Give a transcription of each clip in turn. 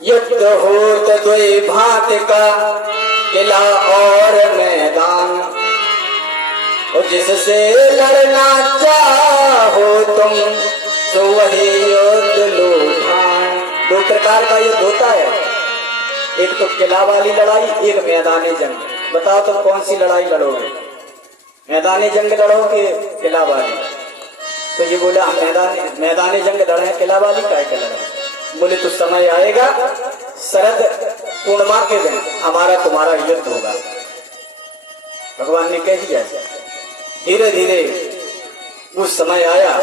युद्ध होत द्वय भांत का किला और मैदान, और जिससे लड़ना चाहो तुम तो वही युद्ध लो ठान। दो प्रकार का युद्ध होता है, एक तो किला वाली लड़ाई, एक मैदानी जंग। बताओ तुम कौन सी लड़ाई लड़ोगे, मैदानी जंग लड़ोगे किला वाली? तो ये बोला हम मैदानी जंग लड़े, किला वाली काय के लड़े? बोले तो समय आएगा शरद पूर्णिमा के दिन हमारा तुम्हारा युद्ध होगा। भगवान ने कह दिया। धीरे धीरे वो समय आया,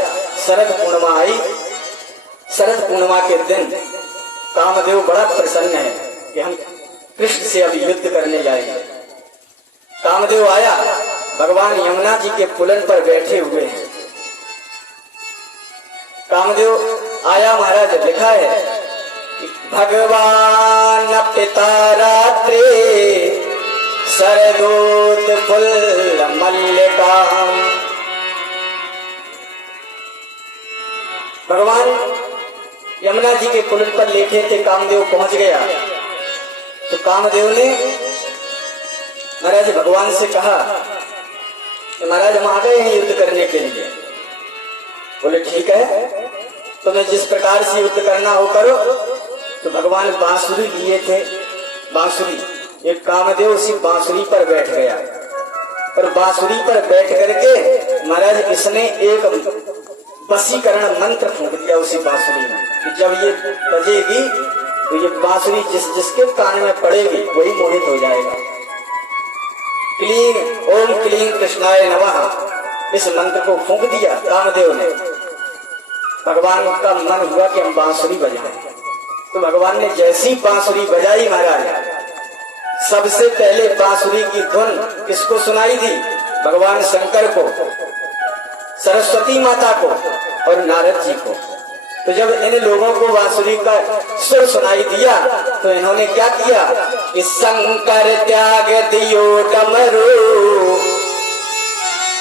शरद पूर्णिमा आई। शरद पूर्णिमा के दिन कामदेव बड़ा प्रसन्न है कि हम कृष्ण से अभी युद्ध करने जाएंगे। कामदेव आया, भगवान यमुना जी के पुलन पर बैठे हुए हैं। कामदेव आया, महाराज लिखा है भगवान पिता रात्रि शरदोत फुल्ल मल्लिका। भगवान यमुना जी के पुल पर लेटे थे, कामदेव पहुंच गया तो कामदेव ने महाराज भगवान से कहा कि महाराज हम आ गए हैं युद्ध करने के लिए। बोले ठीक है, तुम्हें जिस प्रकार से युद्ध करना हो करो। तो भगवान बांसुरी लिए थे, बांसुरी। एक कामदेव उसी बांसुरी पर बैठ गया और बांसुरी पर बैठ करके महाराज इसने एक वशीकरण मंत्र फूंक दिया उसी बांसुरी में कि जब ये बजेगी तो ये बांसुरी जिसके कान में पड़ेगी वही मोहित हो जाएगा। क्लीं ओम क्लीं कृष्णाय नमः, इस मंत्र को फूंक दिया कामदेव ने। भगवान का मन हुआ कि हम बांसुरी बजाएं। तो भगवान ने जैसी बांसुरी बजाई महाराज, सबसे पहले बांसुरी की धुन किसको सुनाई दी? भगवान शंकर को, सरस्वती माता को और नारद जी को। तो जब इन लोगों को बांसुरी का सुर सुनाई दिया तो इन्होंने क्या किया कि शंकर त्याग दियो डमरू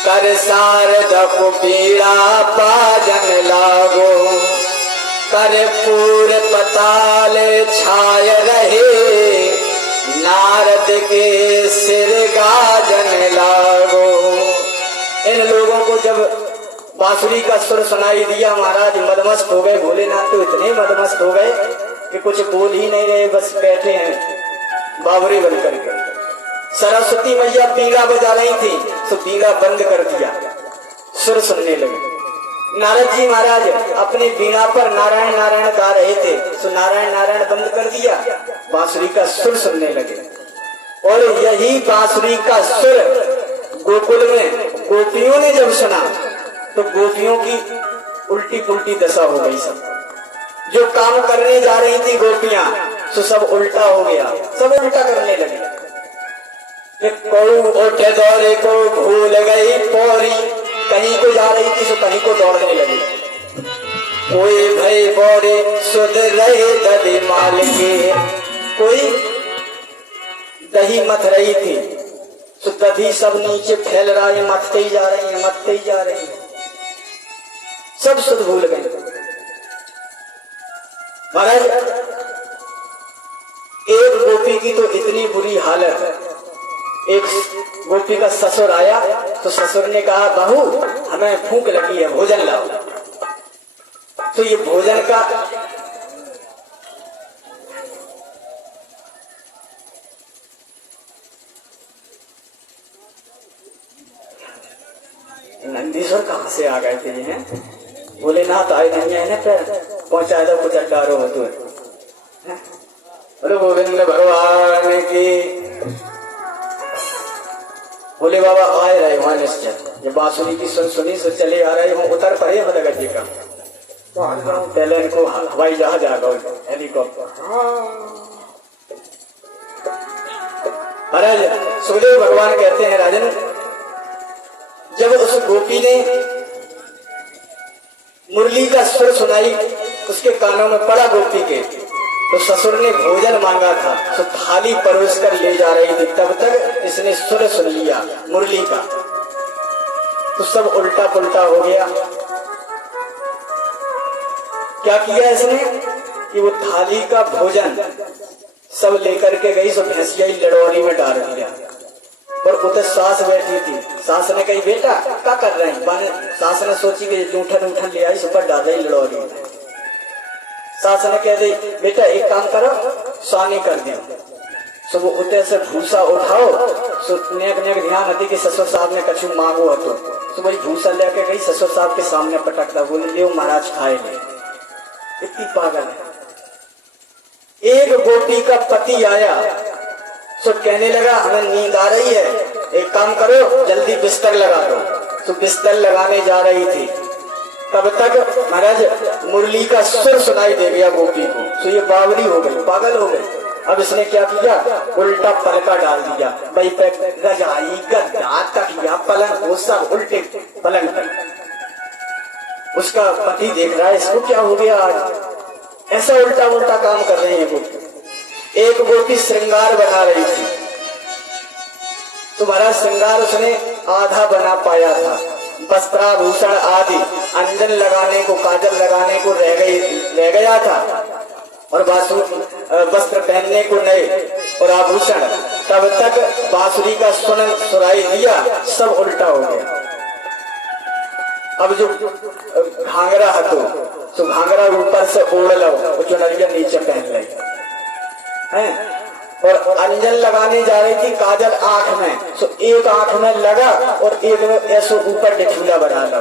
कर सारद को पीड़ा पाजन लागो, कर पूर पताल छाय रहे नारद के सिर गाजन लागो। इन लोगों को जब बांसुरी का सुर सुनाई दिया महाराज मदमस्त हो गए। भोलेनाथ तो इतने मदमस्त हो गए कि कुछ बोल ही नहीं रहे, बस बैठे हैं बावरे बन करके। सरस्वती मैया बीड़ा बजा रही थी तो बीड़ा बंद कर दिया, सुर सुनने लगे। नारद जी महाराज अपनी बीड़ा पर नारायण नारायण गा रहे थे तो नारायण नारायण बंद कर दिया, बांसुरी का सुर सुनने लगे। और यही बांसुरी का सुर गोकुल में गोपियों ने जब सुना तो गोपियों की उल्टी पुल्टी दशा हो गई। सब जो काम करने जा रही थी गोपियां तो सब उल्टा हो गया, सब उल्टा करने लगे। उठे दौरे को भूल गई पौरी, कहीं को जा रही थी तो कहीं को दौड़ने लगी। कोई भय बौरे सुध रहे दही माल के, कोई दही मथ रही थी तो दही सब नीचे फैल रहा है, मथते ही जा रही है, मथते ही जा रही है, सब सुध भूल गए। महाराज एक गोपी की तो इतनी बुरी हालत है, एक गोपी का ससुर आया तो ससुर ने कहा बहू हमें भूख लगी है, भोजन लाओ। तो ये भोजन का नंदीश्वर कहां से आ गए थे ये? भोलेनाथ आए नहीं है ना, पहुंचाए तो कुछ अड्डारो हो। बोले गोविंद भगवान की। बोले बाबा आए रहे वहां निश्चय, ये बांसुरी की सुनी से चले आ रहे हैं, उतर पड़े मदगत जी का। पहले इनको हवाई जहाज आ गए, हेलीकॉप्टर। महाराज सुखदेव भगवान कहते हैं राजन, जब उस गोपी ने मुरली का सुर सुनाई उसके कानों में पड़ा गोपी के, तो ससुर ने भोजन मांगा था तो थाली परोस कर ले जा रही थी, तब तक इसने सुर सुन लिया मुरली का तो सब उल्टा पुल्टा हो गया। क्या किया इसने? कि वो थाली का भोजन सब लेकर के गई, सो भैंसिया लड़ौरी में डाल दिया। और उधर सास बैठी थी, सास ने कही बेटा क्या कर रहे हैं? सास ने सोची कि जूठन उठन ले आई, सुपर डाल दी लड़ौरी में। सास ने कह दी बेटा एक काम करो, स्वानी कर दिया। सो वो उतर से भूसा उठाओ, सो नेक नेक ध्यान हती कि ससुर साहब ने कछु मांगो हतो। तो वही भूसा लेके गई, ससुर साहब के सामने पटकता, बोले ले महाराज खाए ले। इतनी पागल है। एक गोपी का पति आया, सो कहने लगा हमें नींद आ रही है, एक काम करो जल्दी बिस्तर लगा दो। तो बिस्तर लगाने जा रही थी, तब तक महाराज मुरली का सुर सुनाई दे गया गोपी को। तो ये बावरी हो गई, पागल हो गई। अब इसने क्या किया, उल्टा पलका डाल दिया। भाई पे रजाई गद्दा तकिया पलंग वो सब उल्टे पलंग पर। उसका पति देख रहा है इसको क्या हो गया आज, ऐसा उल्टा उल्टा काम कर रहे हैं गोपी। एक गोपी श्रृंगार बना रही थी, तो महाराज श्रृंगार उसने आधा बना पाया था। वस्त्राभूषण आदि अंजन लगाने को, काजल लगाने को रह गया था, और वस्त्र पहनने को नए और आभूषण। तब तक बांसुरी का सुन सुनाई दिया, सब उल्टा हो गया। अब जो घाघरा हतो, तो घाघरा ऊपर से ओढ़ लो, चुनरिया नीचे पहन ली है। और अंजन लगाने जा रही थी, काजल आंख में, तो एक आंख में लगा और एक में ऐसे ऊपर डिठूला बढ़ा लो।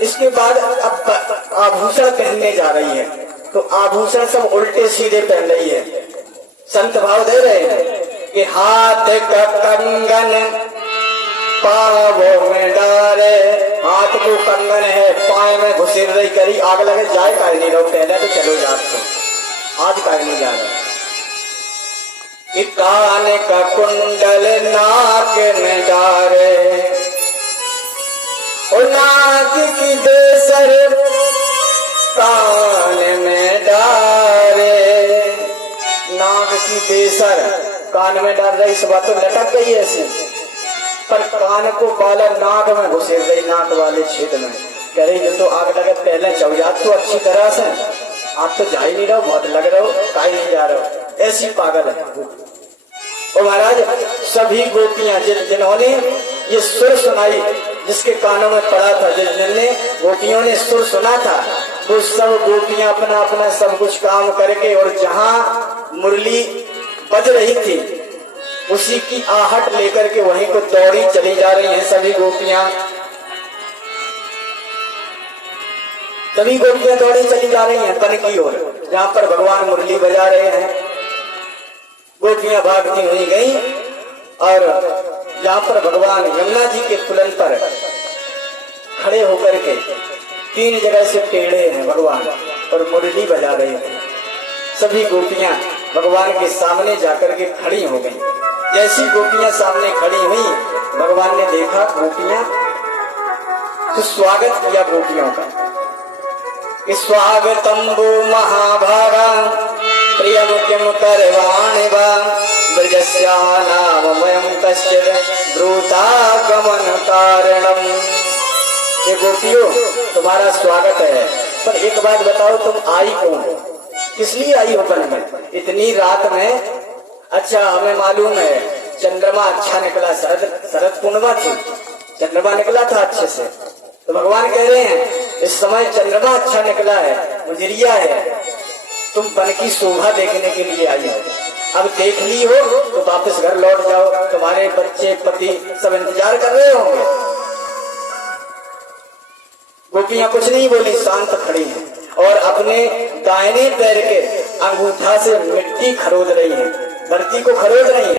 इसके बाद अब आभूषण पहनने जा रही है, तो आभूषण सब उल्टे सीधे पहन रही है। संत भाव दे रहे हैं कि हाथ का कंगन पाँवों में डाले, हाथ को कंगन है पाए में घुसेर रही करी, आग लगे जाए का नहीं रहो, पहले तो चलो याद तो आज का नहीं जा रहा। कान का कुंडल नाक में डारे, नाक की देसर कान में डारे, नाक की देसर कान में डाल रही, इस बात तो लटक गई ऐसी, पर कान को बाला नाक में घुसेर रही, नाक वाले छेद में। कह रही जब तो आग लगे पहले चौयाद तो अच्छी तरह से, आप तो जा ही नहीं रहो, बहुत लग रहे हो, कहीं नहीं जा रहे हो, ऐसी पागल है। और महाराज सभी गोपियां जिन्होंने ये सुर सुनाई, जिसके कानों में पड़ा था, जिन्होंने गोपियों ने सुर सुना था, वो सब गोपियां अपना अपना सब कुछ काम करके, और जहां मुरली बज रही थी उसी की आहट लेकर के वहीं को दौड़ी चली जा रही हैं सभी गोपियां। सभी गोपियां दौड़ी चली जा रही हैं वन की ओर, जहां पर भगवान मुरली बजा रहे हैं। गोपियां भागती हुई गई, और जहां पर भगवान यमुना जी के पुलन पर खड़े होकर के 3 जगह से टेढ़े हैं भगवान, और मुरली बजा रहे हैं। सभी गोपियां भगवान के सामने जाकर के खड़ी हो गई। जैसी गोपियां सामने खड़ी हुई, भगवान ने देखा गोपियां, तो स्वागत किया गोपियों का। स्वागतम्बो महाभागा प्रियम किम करवाणि वा, ब्रजस्यानामयं कश्चित् ब्रूतागमन कारणम। ये गोपियों तुम्हारा स्वागत है, पर एक बात बताओ, तुम आई कौन हो, किस लिए आई हो वन में इतनी रात में? अच्छा हमें मालूम है चंद्रमा अच्छा निकला, शरद पूर्णिमा थी, चंद्रमा निकला था अच्छे से, तो भगवान कह रहे हैं इस समय चंद्रमा अच्छा निकला है, उजरिया है, तुम वन की शोभा देखने के लिए आई हो। अब देख ली हो तो वापस घर लौट जाओ, तुम्हारे बच्चे पति सब इंतजार कर रहे होंगे। गोपियां कुछ नहीं बोली, शांत खड़ी हैं, और अपने दाहिने पैर के अंगूठा से मिट्टी खरोद रही है, धरती को खरोद रही है।